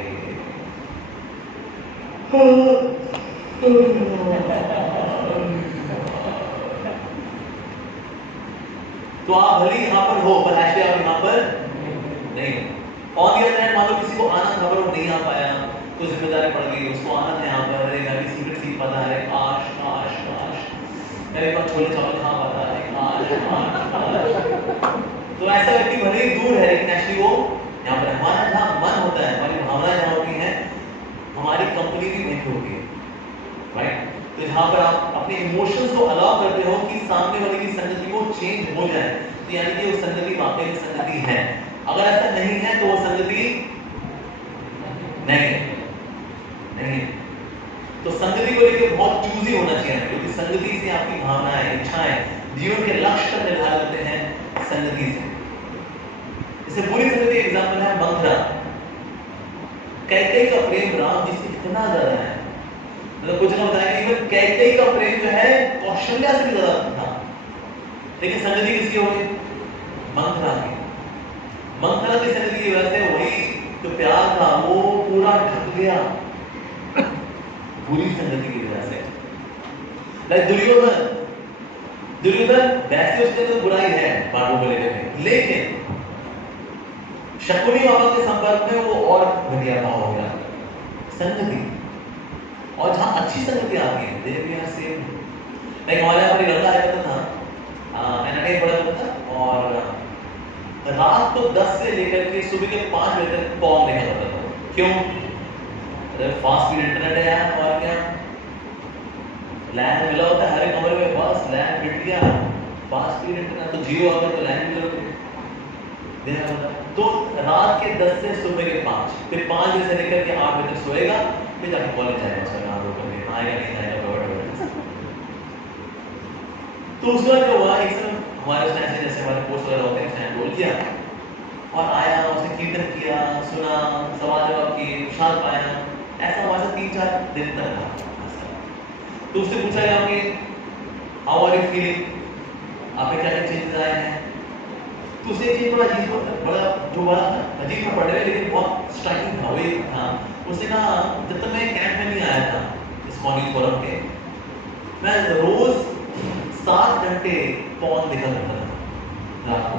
तो आप भले यहाँ पर हो पर एक्चुअली आप यहाँ पर नहीं हो। ऑन द अदर हैंड मान लो किसी को आना था पर वो नहीं आ पाया, तो जिम्मेदारी पड़ गई, उसको आना था यहाँ पर, अरे मैं भी सीक्रेट सीख पाता है, काश काश काश मेरे पास छोले चावल खा पाता है, काश। तो ऐसा व्यक्ति भले ही दूर है लेकिन एक्चुअली वो यहाँ पर हमारा जहाँ मन होता है, हमारी भावनाएं जहाँ होती हैं, हमारी कंपनी भी वहीं होती है, राइट। तो जहाँ पर आप अपने इमोशंस को अलाउ करते हो कि सामने वाले की संगति को चेंज हो जाए, तो यानी कि वो संगति वाकई में संगति है। अगर ऐसा नहीं है तो वो संगति नहीं नहीं। तो संगति को लेकर बहुत चूजी होना चाहिए, क्योंकि संगति से आपकी भावनाएं, इच्छाएं, जीवन के लक्ष्य का निर्धारण करते हैं संगति से। जैसे बुरी संगति एग्जाम्पल है मंथरा। कैकेयी का प्रेम राम जी से इतना ज्यादा है, मतलब कुछ ना बताया कि इवन कैकेयी का प्रेम जो है कौशल्या से भी ज्यादा था, लेकिन संगति किसकी हो गई? मंथरा की। मंथरा की संगति की वजह से वही जो प्यार था वो पूरा ढक गया बुरी संगति की वजह से। लाइक दुर्योधन वैसे उसके अंदर बुराई है पांडवों को लेकर, लेकिन शकुनी बाबा के संपर्क में वो और घटिया हो गया संगति। और जहां अच्छी संगति आती है देव भी सेम। लाइक हमारे यहाँ पर लड़का आया था, एनआईटी पढ़ा हुआ था और रात को 10 से लेकर के सुबह के 5 बजे तक पॉर्न देखा करता था। क्यों? अरे फास्ट स्पीड इंटरनेट है यार, और क्या लैंड मिला होता है हर एक कमरे में, बस लैंड मिल गया, फास्ट स्पीड इंटरनेट तो जियो अगर तो लैंड मिल गया। तो रात के 10 से सुबह के 5, फिर 5 बजे से लेकर के 8 बजे तक सोएगा, फिर जाके कॉलेज जाएगा, उसका नाम रोक करके आएगा नहीं आएगा तो उसके बाद क्या हुआ, एक समय हमारे उसने ऐसे जैसे हमारे कोर्स वगैरह होते हैं उसने एनरोल किया और आया, उसने कीर्तन किया, सुना, सवाल जवाब किए, प्रसाद पाया, ऐसा हमारे साथ 3-4 दिन तक रहा। तो उससे पूछा गया कि हाउ आर यू फीलिंग, आप में क्या क्या चेंजेस आए हैं। तो उसे एक चीज बड़ा अजीब था पढ़ने में, लेकिन बहुत स्ट्राइकिंग था। वो एक था, उसने कहा जब तक मैं कैंप में नहीं आया था इस मॉर्निंग फोरम के, मैं रोज 7 घंटे पॉर्न देखा करता था रात को,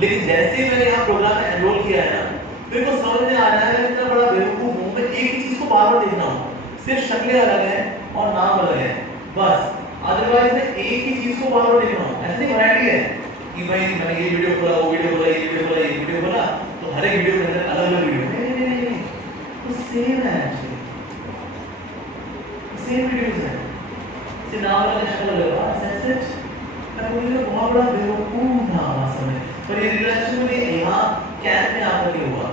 लेकिन जैसे ही मैंने यहाँ प्रोग्राम में एनरोल किया है ना, मेरे को समझ में आ रहा है इतना बड़ा बेवकूफ हूँ, मैं एक ही चीज को बार बार देखना हूँ, सिर्फ शक्लें अलग है और नाम अलग है बस, अदरवाइज मैं एक ही चीज को बार बार देखना हूँ। ऐसी वैरायटी है कि भाई मैंने ये वीडियो खोला, वो वीडियो खोला, ये वीडियो खोला, ये वीडियो खोला, तो हर एक वीडियो के अंदर अलग अलग वीडियो नहीं, तो सेम है एक्चुअली, सेम वीडियोस है, से नाम वाला शक्ल लग रहा है, सच मैं मुझे बहुत बड़ा बेवकूफ था वास्तव में। पर ये रिलेशन में यहाँ कैंप में आकर के हुआ,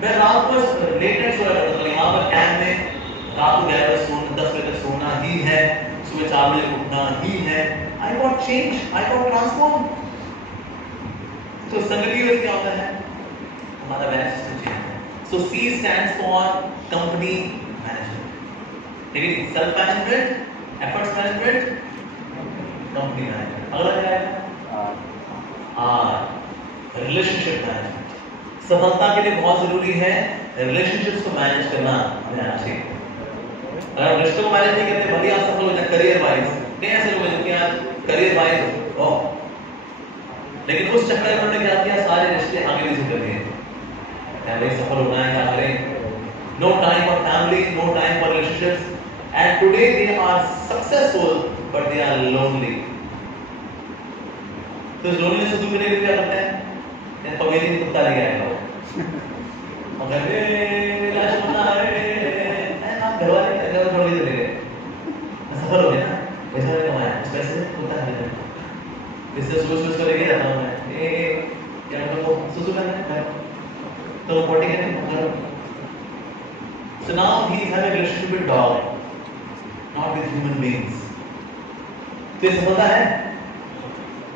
मैं रात को लेट नाइट सोया करता था यहाँ पर कैंप में, रात को 11 बजे सोना, 10 बजे तक सोना ही है, सुबह 4 बजे उठना ही है। I got change, I got transform। तो संगति में क्या होता है, हमारा वैल्यू सिस्टम चेंज है। So C stands for company management, ठीक है, self management, efforts management, company management. अगला क्या है? R, relationship management. सफलता के लिए बहुत जरूरी है रिलेशनशिप्स को मैनेज करना हमें आना चाहिए। अगर रिश्तों को मैनेज नहीं करते भले आप सफल हो जाए करियर वाइज, नहीं ऐसे लोग हैं कि यार करियर वाइज हो, लेकिन उस चक्कर में उन्होंने क्या किया, सारे रिश्ते आगे पीछे कर दिए, क्या भाई सफल होना है क्या करें, no time for family, no time for relationships, and today they are successful but they are lonely. तो इस लोनलीनेस से दूर करने के लिए क्या करते हैं, पवेली कुत्ता लेके आएगा वो, और घर में लाश बना है, घर वाले क्या छोड़ के चले गए, सफल हो गया ना, पैसा नहीं कमाया, उस पैसे से कुत्ता खा लेते हैं, इससे सोच कर लेके जाता हूँ मैं, क्या मतलब वो सुसु करना है तो पॉटी करने हैं। So now he is having a relationship with dog, not with human beings। तो ये सफलता है,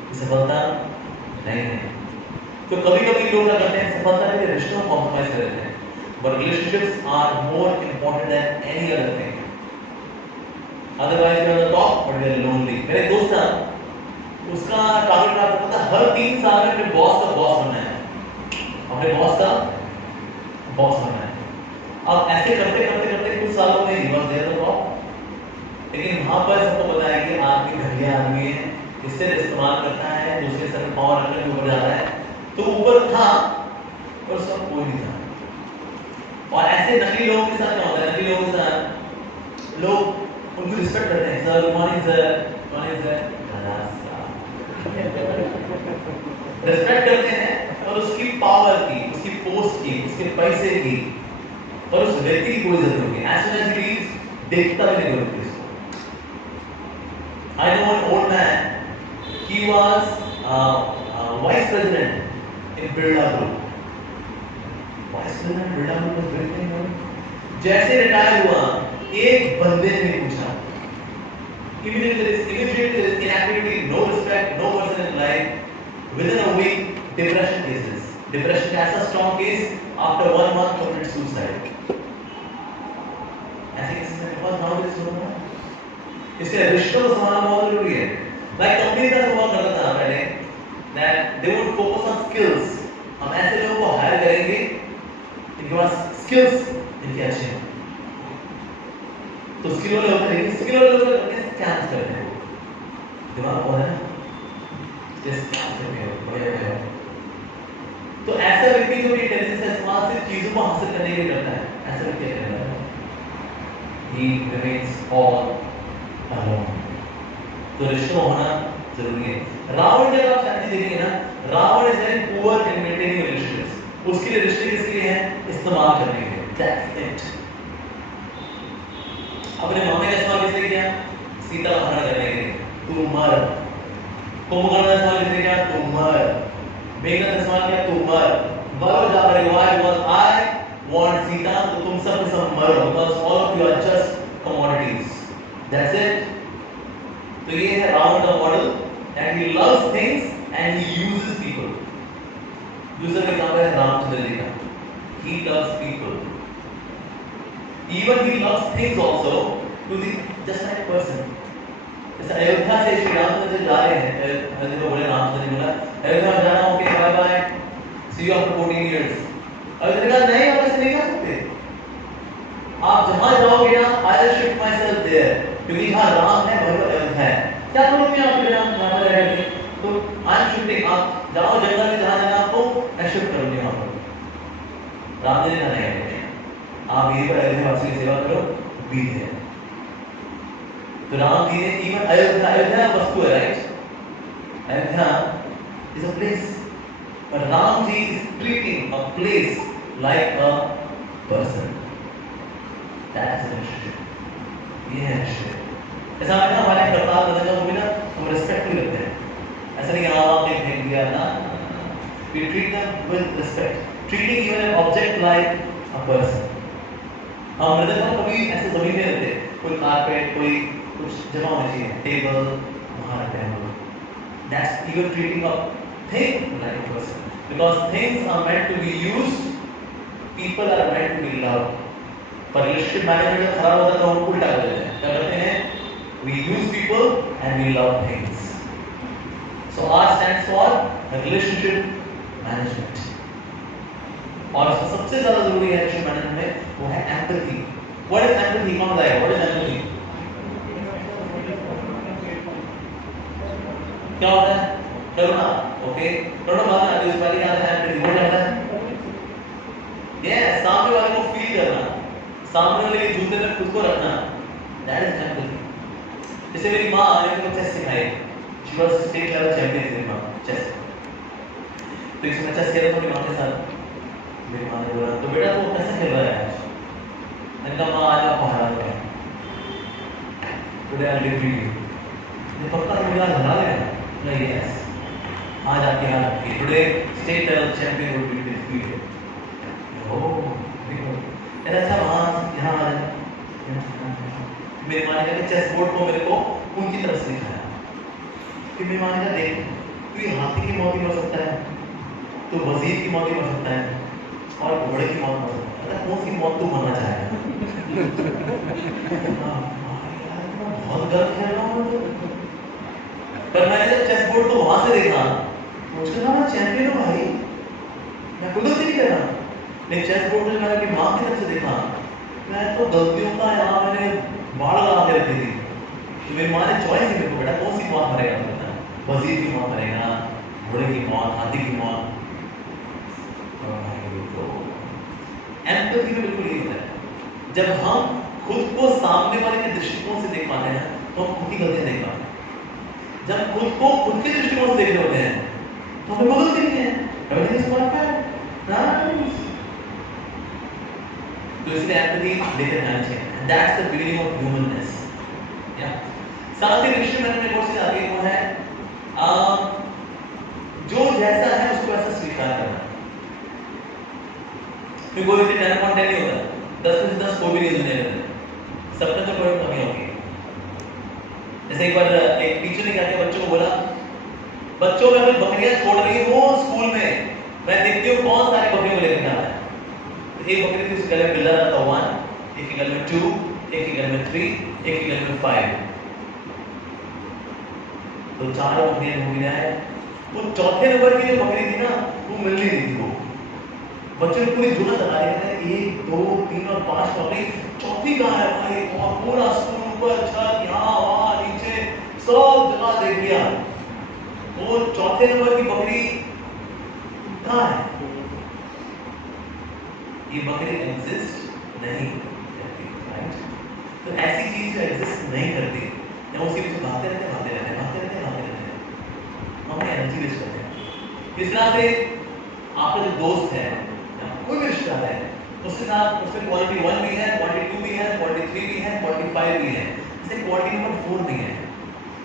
ये सफलता नहीं। तो कभी-कभी लोग क्या करते हैं, सफलता के लिए रिश्तों में कॉम्प्रोमाइज कर देते हैं, but relationships are more important than any other thing. Otherwise you are the top but you are lonely. मेरे दोस्त था, उसका टारगेट क्या करता था, हर 3 साल में अपने बॉस का बॉस बनना है, अपने बॉस का बॉस बनना है। अब ऐसे करते करते करते कुछ सालों में ही बस दे दो टॉप, लेकिन वहां पर सबको पता है कि आदमी घटिया आदमी है, इससे इस्तेमाल करता है, दूसरे सर पे पावर रखने के ऊपर जाता है, तो ऊपर था और उसका कोई नहीं था। और ऐसे नकली लोगों के साथ क्या होता है, नकली लोगों के साथ लोग उनको रिस्पेक्ट करते हैं, sir good morning sir, respect करते हैं और उसकी पावर की, उसकी पोस्ट की, उसके पैसे की और उस व्यक्ति की कोई जरूरत नहीं। As soon as he leaves, देखता भी नहीं कोई इसको। I know an old man, he was vice president in Birla Group. Vice president Birla Group was very famous. जैसे रिटायर हुआ, एक बंदे ने पूछा, immediately there is inactivity, no respect, no person in life. Within a week, depression cases. Depression has a strong case. After 1 month, committed suicide. ऐसे cases में बहुत नाम दे सुनो ना। इसके रिश्तों को संभालना बहुत जरूरी है। लाइक कंपनी का हुआ करता था पहले, that they would focus on skills. हम ऐसे लोगों को हायर करेंगे जिनके पास स्किल्स इनके अच्छे हैं। तो स्किल वाले होते हैं, स्किल वाले लोग करते हैं चांस करते हैं, दिमाग बहुत है ना, जैसे बढ़िया। तो ऐसा व्यक्ति जो इंटेलिजेंस का इस्तेमाल सिर्फ चीजों को हासिल करने के लिए करता है, ऐसा व्यक्ति क्या करेगा? He remains all alone. तो रिश्तों होना जरूरी है। रावण जब आप शादी देखेंगे ना, Ravana is very poor in maintaining relationships. उसके लिए रिश्ते किसके लिए हैं? इस्तेमाल करने के लिए। That's it. अपने मामे का इस्तेमाल किसने किया? सीता का हरण करने के लिए। तू मर। कुंभकर्ण का इस्तेमाल किसने किया? तू मर। मेघनाद का इस्तेमाल किया? तू मर। बोलो जा रहे हो, I want Sita, तो तुम सब मरो, because all of you are just commodities. That's it. तो ये है रावण का model, and he loves things and he uses people. दूसरा एग्जांपल है रामचंद्र जी का. He loves people. Even he loves things also to the just like person. जैसे अयोध्या से श्री रामचंद्र जी जा रहे हैं, अयोध्या को बोले रामचंद्र जी बोला अयोध्या में जाना हो, okay bye bye, see you after 14 years. Ayodhya का नहीं, आप ऐसे नहीं कर सकते। आप जहां जाओगे ना, I will shift myself there, क्योंकि जहां राम है वहीं अयोध्या है। क्या करूंगी आप राम वहां पर रहकर? तो I am shifting, आप जाओ जंगल में जहां जाना आपको, मैं शिफ्ट करूंगी वहां पर। राम जी ने कहा नहीं, आप यहीं पर अयोध्या वासी की सेवा करो, बी है। तो राम जी ने इवन अयोध्या वस्तु है, right? Ayodhya is a place, but Ram ji is treating a place like a person. That's a relationship. ये है रिश्ते। ऐसा है ना, हमारे करतार बदलने को भी ना हम रिस्पेक्ट भी करते हैं। ऐसा नहीं आपने फेंक दिया ना, we treat them with respect, treating even an object like a person. हम मृदंग को कभी ऐसे जमीन में रखते, कोई कारपेट, कोई कुछ जमा होना चाहिए, टेबल वहाँ रखते हैं हम लोग। That's even treating a thing like a person, because things are meant to be used, people are meant to be loved. पर रिलेशनशिप मैनेजमेंट जब खराब होता है तो हम उल्टा कर देते हैं, क्या करते हैं? We use people and we love things. So R stands for relationship management. और इसमें सबसे ज्यादा जरूरी है रिलेशनशिप मैनेजमेंट में, वो है empathy. What is empathy? कौन बताएगा? What is empathy? क्या होता है? करुणा, ओके? करुणा बाद में आती है, पहले क्या आता है? empathy. वो क्या होता है? Yes, सामने वाले को फील करना, सामने वाले के जूते में खुद को रखना, that is empathy. जैसे मेरी माँ ने मुझे चेस सिखाई, she was state level champion मेरी माँ चेस। तो इसमें चेस खेला तो मेरी माँ के साथ, मेरी माँ ने बोला तो बेटा तू कैसे खेल रहा है आज? मैंने कहा माँ आज आपको हरा दूंगा, today I will defeat you. ये पक्का मुझे आज हरा देगा? नहीं, yes, आज आपके हार रखिए, today state level champion will be defeated. ऐसा वहाँ यहाँ आ जाए, मेरी माँ ने कहा चेस बोर्ड को मेरे को उनकी तरफ से दिखाया, फिर मेरी माँ ने कहा देख तो ये हाथी की मौत ही मर सकता है, तो वजीर की मौत ही मर सकता है, और घोड़े की मौत मर सकता है। कौन सी मौत तू मरना चाहेगा? बहुत गलत खेल रहा हूँ। पर मैंने जब चेस बोर्ड को वहां से देखा, मुझे लगा मैं चैंपियन हूँ भाई, मैं खुद नहीं कह रहा। लेकिन चेस बोर्ड में मैंने अपनी माँ की तरफ से देखा, मैं तो गलतियों का यहाँ मैंने बाढ़ लगा के रखी थी। तो मेरी माँ ने चॉइस ही मेरे को, बेटा कौन सी मौत मरेगा बता, वजीर की मौत मरेगा, घोड़े की मौत, हाथी की मौत। एम्पैथी में बिल्कुल यही होता है, जब हम खुद को सामने वाले के दृष्टिकोण से देख पाते हैं तो हम खुद की गलतियां देख पाते हैं। जब खुद को खुद के दृष्टिकोण से देख रहे होते हैं तो हमें बदलती नहीं है, everything is perfect, nice। तो इसलिए एम्पैथी लेकर आना चाहिए, that's the beginning of humanness। या साथ ही रिश्ते में एक और चीज आती है, वो है जो जैसा है उसको ऐसा स्वीकार करना। क्योंकि कोई व्यक्ति 10/10 नहीं होता, 10 में से 10 कोई भी नहीं दुनिया में, सबने तो कोई कमी होगी। जैसे एक बार एक टीचर ने क्या किया, बच्चों को बोला, बच्चों में अपनी बकरियां छोड़ रही हो स्कूल में, मैं देखती हूँ कौन सारे बकरियों को लेकर जा रहा है। तो एक बकरी थी, उसके गले में बिल्ला रहता 1, एक के गले में 2, एक के गले में 3, एक के गले में 5। तो 4 बकरियां हो गया है। वो चौथे नंबर की जो बकरी थी ना, वो मिल नहीं रही थी। वो बच्चे ने पूरी जुड़ा लगा रहे थे, 1, 2, 3 और 5 बकरी, चौथी कहाँ है भाई? और पूरा स्कूल ऊपर छत यहाँ वहाँ नीचे सब जगह देख लिया, वो चौथे नंबर की बकरी कहाँ है? ये बकरी एग्जिस्ट नहीं करती, राइट? तो ऐसी चीज जो एग्जिस्ट नहीं करती, या उसी में भागते रहते हम एनर्जी वेस्ट करते हैं। इस तरह से आपका जो दोस्त है, कोई भी रिश्ता है, उसके साथ उसमें क्वालिटी 1 भी है, क्वालिटी 2 भी है, क्वालिटी 3 भी है, क्वालिटी 5 भी है, जैसे क्वालिटी नंबर 4 भी है।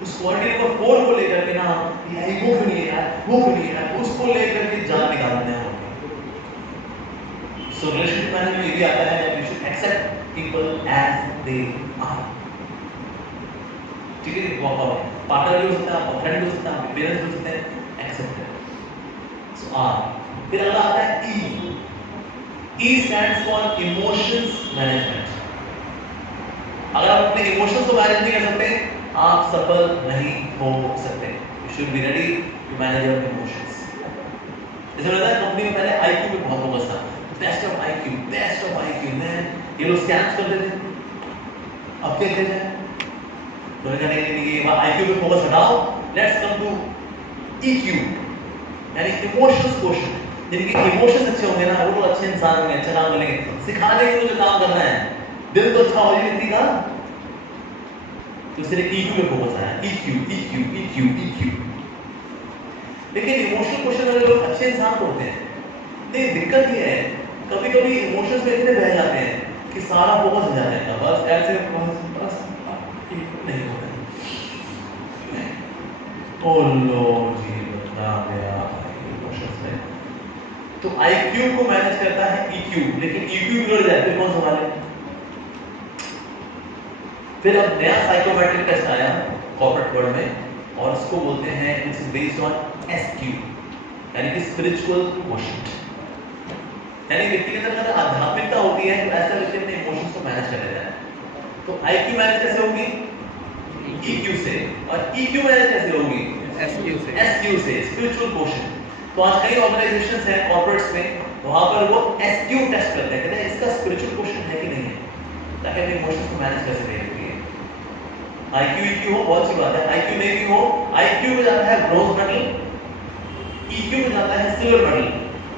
उस क्वालिटी नंबर 4 को लेकर के ना ये वो क्यों नहीं है यार, वो क्यों नहीं है यार, उसको लेकर के जान निकालते हैं। सो रिलेशनशिप मैनेजमेंट ये भी आता है that you should accept people as they are। ठीक है, पार्टनर भी हो सकता है, आपका फ्रेंड हो सकता है, आपके पेरेंट्स हो सकते हैं, एक्सेप्ट करें। सो आर। फिर अगला आता है ई। E stands for emotions management। अगर आप अपने इमोशंस को मैनेज नहीं कर सकते, आप सफल नहीं हो सकते। You should be ready to manage your emotions। जैसे बताया कंपनी में पहले IQ पे बहुत फोकस था, best of IQ, best of IQ, man ये लोग स्कैम्स करते थे। अब क्या कहते हैं, तो कहते हैं कि ये IQ पे फोकस हटाओ, लेट्स कम टू EQ, यानी इमोशंस क्वेश्चन। जिनके इमोशंस अच्छे होंगे ना, वो लोग अच्छे इंसान होंगे, अच्छा काम करेंगे, सिखाने के लिए जो काम करना है, दिल तो अच्छा हो ही नहीं का, तो सिर्फ EQ पे फोकस आया, EQ। लेकिन इमोशनल क्वेश्चन वाले लोग अच्छे इंसान होते हैं। नहीं, दिक्कत ये है, कभी-कभी इमोशंस में इतने बह जाते हैं कि सारा फोकस हो जाता है, बस ऐसे बस नहीं होता। ओ लो जी, बता गया इमोशंस में। तो IQ को मैनेज करता है EQ, लेकिन EQ बिगड़ जाए फिर कौन संभाले? फिर अब नया साइकोमेट्रिक टेस्ट आया कॉर्पोरेट वर्ल्ड में, और उसको बोलते हैं इट्स बेस्ड ऑन SQ, यानी कि स्पिरिचुअल क्वोशंट। यानी व्यक्ति के अंदर अगर आध्यात्मिकता होती है तो ऐसा व्यक्ति अपने इमोशंस को मैनेज कर लेता है। तो IQ मैनेज कैसे होगी? EQ से। और EQ मैनेज कैसे होगी? SQ से, स्पिरिचुअल क्वोशंट। तो आज कई ऑर्गेनाइजेशंस हैं कॉर्पोरेट्स में, वहां पर वो SQ टेस्ट करते हैं, कहते हैं इसका स्पिरिचुअल क्वोशंट है कि नहीं है, ताकि अपने इमोशंस को मैनेज कर सके। IQ EQ हो बहुत सी बात है, IQ नहीं भी हो, IQ में जाता है ब्रोंज मेडल, EQ में जाता है सिल्वर मेडल,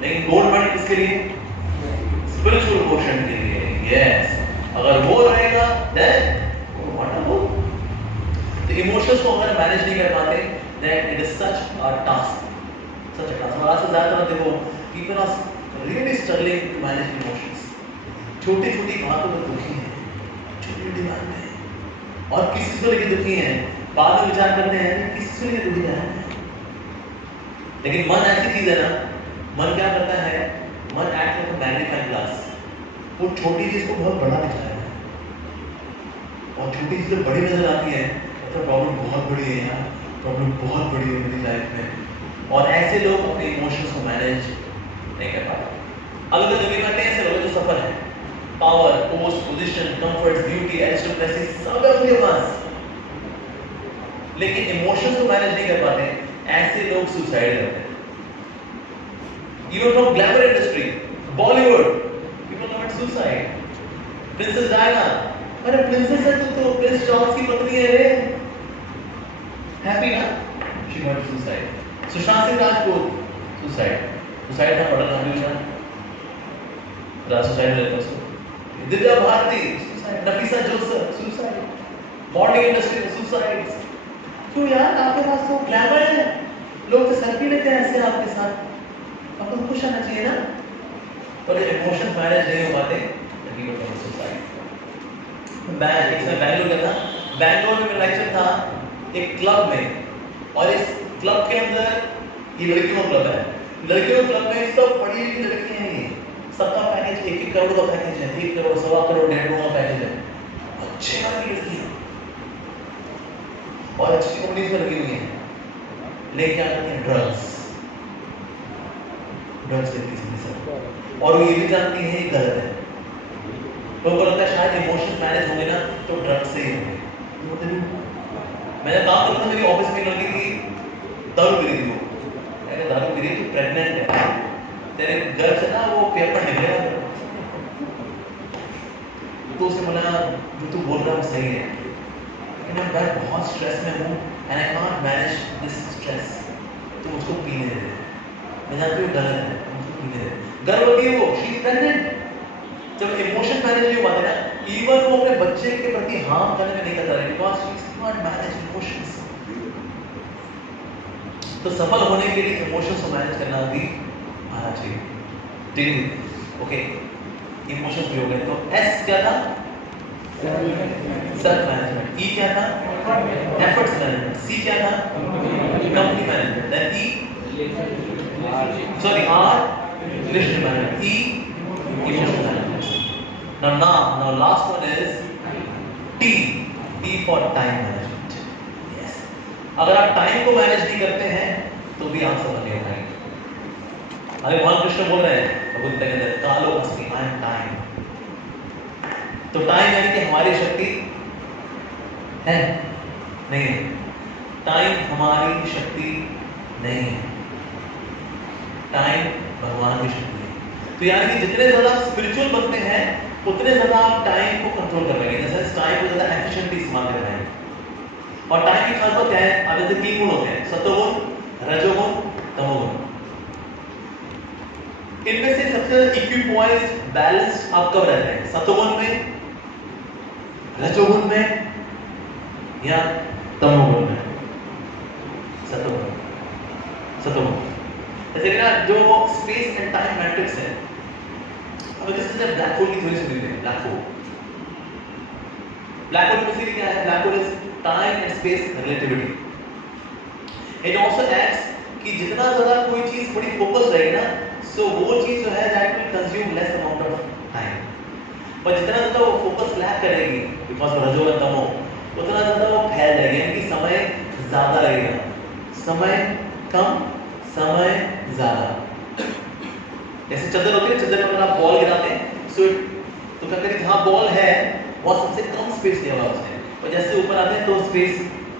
लेकिन गोल्ड मेडल किसके लिए? स्पिरिचुअल क्वोशंट के लिए। यस, अगर वो रहेगा देन वंडरफुल। तो इमोशंस को अगर मैनेज नहीं कर पाते, then it is such a task, such a task. और आज से ज्यादा देखो people are really struggling to manage emotions. छोटी-छोटी बातों पर दुखी हैं, छोटी-छोटी बात में, और किसी को लेकर दुखी हैं, बाद में विचार करते हैं कि किसी को लेकर दुखी है। लेकिन मन ऐसी चीज है ना, मन क्या करता है, मन एक्ट लाइक अ मैग्नीफाइंग ग्लास। वो छोटी चीज को बहुत बड़ा दिखाता है, और छोटी चीज जब बड़ी नजर आती है तो प्रॉब्लम बहुत बड़ी है यार, प्रॉब्लम बहुत बड़ी है मेरी लाइफ में, और ऐसे लोग अपने इमोशंस को मैनेज नहीं कर पाते। अगर दुनिया में ऐसे लोग जो सफल हैं, power, post, position, comfort, beauty, aristocracy सब है उनके पास, लेकिन इमोशंस को मैनेज नहीं कर पाते, ऐसे लोग सुसाइड करते हैं। Even from glamour industry, Bollywood, people commit suicide. Princess Diana, अरे प्रिंसेस है तो प्रिंस चार्ल्स की पत्नी है रे, हैप्पी ना? She committed suicide. Sushant Singh Rajput, suicide. Suicide था बड़ा नाम भी था, सुसाइड रहता उसको। Divya Bharti, suicide. Nafisa Joseph, suicide. Modelling industry में suicide. क्यों यार, आपके पास तो ग्लैमर है, लोग तो सेल्फी लेते हैं ऐसे आपके साथ, आपको तो खुश होना चाहिए ना, पर इमोशन मैनेज नहीं हो पाते, तभी वो कमिट सुसाइड। मैं एक समय बैंगलोर गया था, बैंगलोर में मेरा लेक्चर था एक क्लब में, और इस क्लब के अंदर ये लड़कियों का क्लब है, लड़कियों के क्लब में सब पढ़ी लिखी लड़कियां हैं, ये सबका पैकेज 1-1 करोड़ का पैकेज है, 1 करोड़, 1.25 करोड़, 1.5 करोड़ का पैकेज है, अच्छे वाली लड़कियां और अच्छी कंपनीज में लगी हुई हैं, लेकिन क्या करती हैं? ड्रग्स लेती हैं सब, और वो ये भी जानती हैं ये गलत है। लोगों को लगता है शायद इमोशंस मैनेज होंगे ना तो ड्रग्स से ही होंगे। मैंने काम करता था, मेरी ऑफिस में लड़की थी, दारू पी रही थी, वो मैंने दारू पी रही थी, प्रेग्नेंट है, तेरे गर्भ से ना वो पेपर निकलेगा, तो उसे बोला जो तू बोल रहा है वो सही है, लेकिन मैं बहुत स्ट्रेस में हूँ and I can't manage this stress, तो उसको पीने दे। मैं जानती हूँ गलत है, उसको पीने दे। गर्भवती है वो, शी इज प्रेग्नेंट। जब इमोशन मैनेज नहीं हो पाते ना, इवन वो अपने बच्चे के प्रति हार्म करने में नहीं करता है, because she is not manage emotions. तो सफल होने के लिए इमोशंस को मैनेज करना भी आना चाहिए। ठीक, ओके, इमोशंस भी हो गए। तो एस क्या था? Self management. ई क्या था? Efforts management. सी क्या था? Company management. Then E, sorry, R, relationship management. E, emotional management. Now last one is T. T for time management. Yes. अगर आप टाइम को मैनेज नहीं करते हैं तो भी आप सफल नहीं हो पाएंगे। अरे भगवान कृष्ण बोल रहे हैं भगवद गीता के अंदर, कालो अस्मि, आई एम टाइम। तो टाइम यानी कि हमारी शक्ति है? नहीं है। टाइम हमारी शक्ति नहीं है, टाइम भगवान की शक्ति है। तो यानी कि जितने ज्यादा स्पिरिचुअल बनते हैं उतने ज्यादा आप टाइम को कंट्रोल कर पाएंगे, जैसे टाइम को ज्यादा एफिशिएंटली इस्तेमाल कर पाएंगे। और टाइम की खास बात क्या है? अब जैसे 3 गुण होते हैं, सत्वगुण, रजोगुण, तमोगुण। इनमें से सबसे इक्विपॉइस बैलेंस आप कब रहते हैं? सत्वगुण में, रजोगुण में या तमोगुण में? सत्वगुण। जैसे ना जो स्पेस एंड टाइम मैट्रिक्स है, अब जैसे ब्लैक होल की थ्योरी सुनी है, ब्लैक होल बेसिकली क्या है? Black hole is time and space relativity. It also acts कि जितना ज्यादा कोई चीज बड़ी फोकस रहेगी ना, सो वो चीज जो है that will consume less amount of time, पर जितना ज्यादा वो फोकस लैक करेगी बिकॉज़ ऑफ रजो और तमो, उतना ज्यादा वो फैल जाएगी, यानी कि समय ज्यादा लगेगा, समय कम, समय ज्यादा। जैसे चद्दर होती है, चद्दर पर आप बॉल गिराते हैं, सो तो क्या करें, जहां बॉल है वहां सबसे कम स्पेस लिया हुआ है उसने, और जैसे ऊपर आते हैं तो स्पेस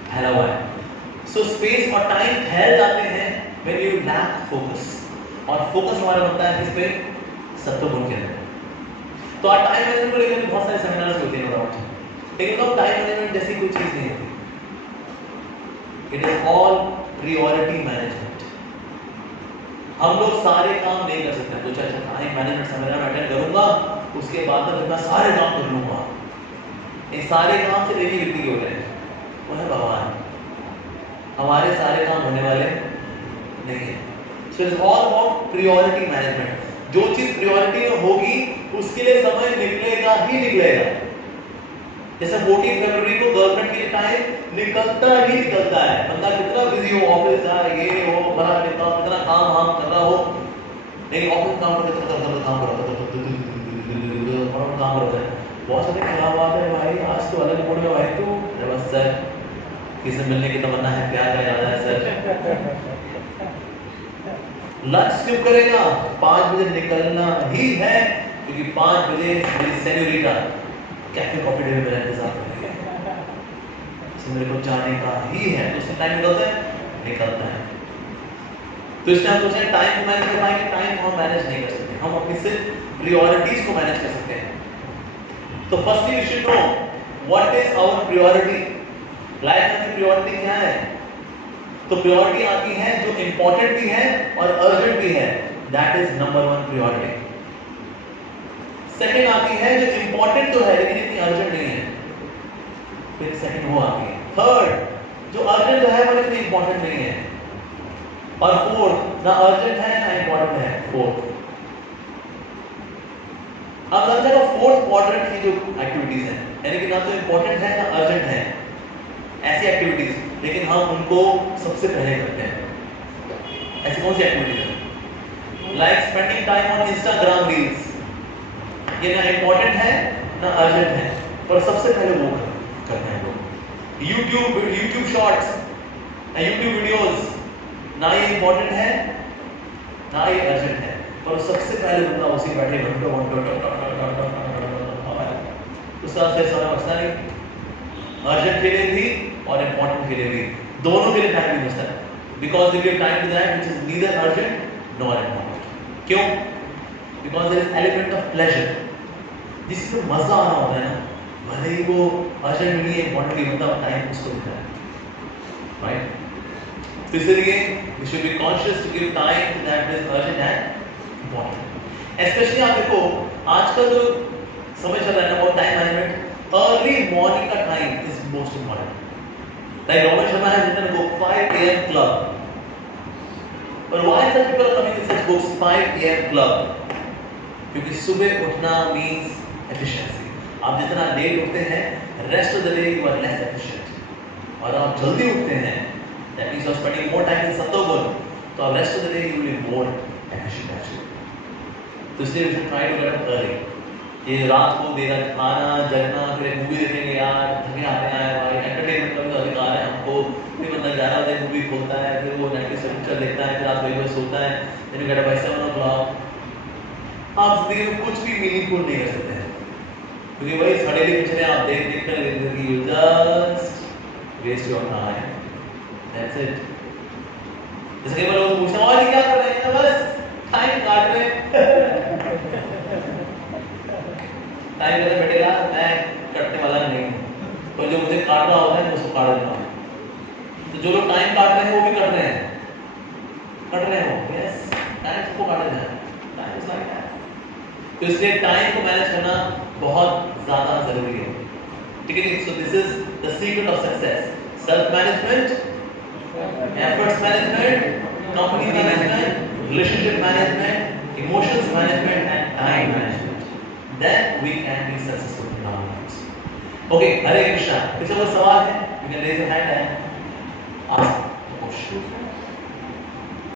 फैला हुआ है। सो स्पेस और टाइम फैल जाते हैं व्हेन यू लैक फोकस, और फोकस हमारा बनता है किस पे? सत्वगुण के अंदर। तो आप टाइम मैनेजमेंट को लेकर बहुत सारे सेमिनार्स होते हैं, लेकिन अब टाइम मैनेजमेंट जैसी कोई चीज नहीं होती। It is all priority management. हम लोग सारे काम नहीं कर सकते, कुछ अच्छा टाइम मैनेजमेंट सेमिनार में अटेंड करूंगा, उसके बाद तक मैं सारे काम कर लूंगा, ये सारे काम से डेली गिनती हो रहे हैं, वो है भगवान। हमारे सारे काम होने वाले नहीं है। So it is all about priority management. जो चीज प्रायोरिटी में होगी उसके लिए समय निकलेगा ही निकलेगा। जैसे 14 फरवरी को गवर्नमेंट के लिए टाइम निकलता ही निकलता है, बंदा कितना बिजी हो, ऑफिस जा ये हो, बड़ा कितना काम कर रहा हो, नहीं ऑफिस काम करते काम करता है, बहुत सारे क्या बात है भाई, आज तो अलग मूड में भाई तू, बस सर किसी मिलने की तमन्ना है, प्यार का इरादा है सर, लंच स्किप करेगा, 5 बजे निकलना ही है, क्योंकि 5 बजे मेरी सेन्योरिटा कैफे कॉफी डे में मेरा इंतजार कर रही है, तो मेरे को जाने का ही है। तो उससे टाइम निकलता है। तो इस टाइम सोचें टाइम को मैनेज कर पाएंगे, टाइम को हम मैनेज नहीं कर सकते, हम अपनी सिर्फ प्रायोरिटीज को मैनेज कर सकते हैं। तो firstly we should know what is our priority, life में प्रायोरिटी क्या है। तो प्रायोरिटी आती है जो इंपॉर्टेंट भी है और अर्जेंट भी है, that is number 1 priority. Second आती है जो इंपॉर्टेंट तो है लेकिन इतनी अर्जेंट नहीं है, फिर सेकंड वो आती है। थर्ड जो अर्जेंट है पर इतनी इंपॉर्टेंट नहीं है, और फोर्थ ना अर्जेंट है ना इंपॉर्टेंट है, फोर्थ। अब समझ लो फोर्थ क्वाड्रेंट की जो एक्टिविटीज हैं, यानी कि ना तो इंपॉर्टेंट है ना अर्जेंट है, ऐसी एक्टिविटीज, लेकिन हम उनको सबसे पहले करते हैं। ऐसी कौन सी एक्टिविटीज है? Like spending time on Instagram reels, ये ना इंपॉर्टेंट है ना अर्जेंट है, पर सबसे पहले वो करते हैं लोग। यूट्यूब शॉर्ट्स, यूट्यूब वीडियोस, ना ये इंपॉर्टेंट है ना ये अर्जेंट है, पर सबसे पहले बंदा उसी बैठे घंटों उसका से सारा बचता नहीं, अर्जेंट के लिए भी और इंपॉर्टेंट के लिए भी, दोनों के लिए टाइम भी बचता है, because they give time to that which is neither urgent nor important. क्यों? Because there is element of pleasure, जिसमें मजा आ रहा होता है ना, भले ही वो अर्जेंट नहीं है, इंपॉर्टेंट नहीं होता, टाइम उसको देता है, राइट? तो इसलिए we should be conscious to give time that is urgent and important. Especially आप देखो आजकल जो समय चल रहा है ना about time management, early morning का time is most important. Like Roman Sharma has written a book 5 AM Club. But why such people are coming with such books 5 AM Club? क्योंकि सुबह उठना means efficiency. आप जितना late उठते हैं, rest of the day you are less efficient. और आप जल्दी उठते हैं, that means you are spending more time in Sattvagun, so the rest of the day you will be more efficient actually. तो इसलिए we should try to get up early. ये रात को देर रात खाना जगना, फिर एक मूवी देखेंगे यार, थके आते हैं भाई, एंटरटेनमेंट का भी अधिकार है हमको, फिर बंदा 11 बजे मूवी खोलता है, फिर वो 90s पिक्चर देखता है, फिर रात 2 बजे सोता है, then you get up by 7 o'clock. आप जिंदगी में कुछ भी मीनिंगफुल नहीं कर सकते हैं, क्योंकि वही सड़ेली पिक्चरें आप देख कर जिंदगी just waste your time. That's it. जैसे कई बार लोग पूछते हैं और ये क्या कर रहे हैं, बस टाइम काट रहे हैं। टाइम कैसे बैठेगा, मैं कटने वाला नहीं हूँ, पर जो मुझे काट रहा होता है मैं उसको काट देता हूँ। तो जो लोग टाइम काट रहे हैं वो भी कट रहे हैं, यस, टाइम सबको काटा जाए, टाइम इज लाइक दैट। तो इसलिए टाइम को मैनेज करना बहुत ज़्यादा जरूरी है, ठीक है? So this is the secret of success, self management, efforts management, company management, relationship management, emotions management and time management. Then we can be successful in our lives. Okay, Hare Krishna. किसी को सवाल है? You can raise your hand and ask the question.